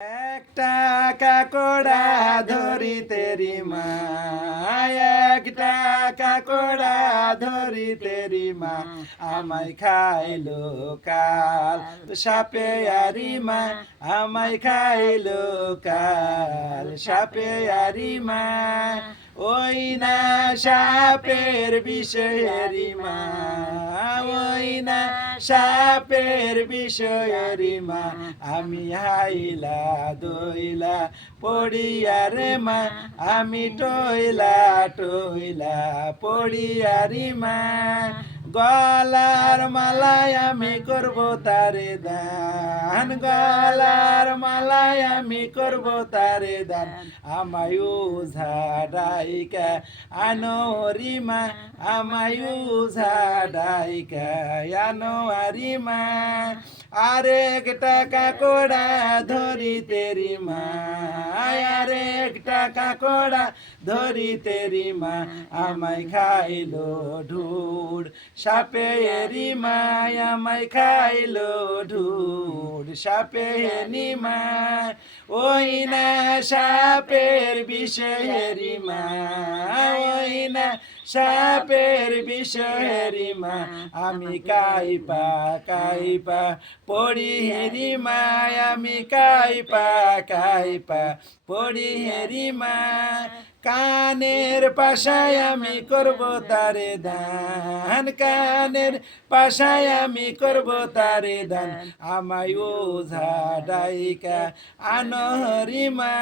একটা কাকড়া ধরিতেরি মা, একটা কাকড়া ধরিতেরি মা, আমায় খাইলো কাল সাপে আরি মা, আমায় খাইলো কাল সাপে আরি মা, ওই না সাপের বিষয়েরি মা, ওই না সাপের বিষয়েরি মা, আমি হাইলা দইলা পড়িয়া রে মা, আমি টইলা টইলা পড়িয়া রে মা, গলার মালায় আমি করব তারে দান, গলার মালায় আমি করব তারে দান, আমায় ওঝা ডাইকা আনো রি মা, আমায় ওঝা ডাইকা আনো আরি মা, আরেক টাকা কোড়া ধরিতেরি মা, আরেক টাকা কোড়া ধরিতেরি মা, আমায় খাইলো ঢুর সাপে এরি মা, আমায় খাইলো ঢুর সাপে এরি মা, ওই না সাপের বিষয়েরি মা, ওই না সাপের বিষয়েরি মা, আমি কাইপা কাইপা পড়ি হেরি মা, আমি কাইপা কাইপা পড়ি হেরি মা, কানের পাশায় আমি করব তারে দান, কানের পাশায় আমি করব তারে দান, আমায় ওঝা ডাইকা আনো হরি মা।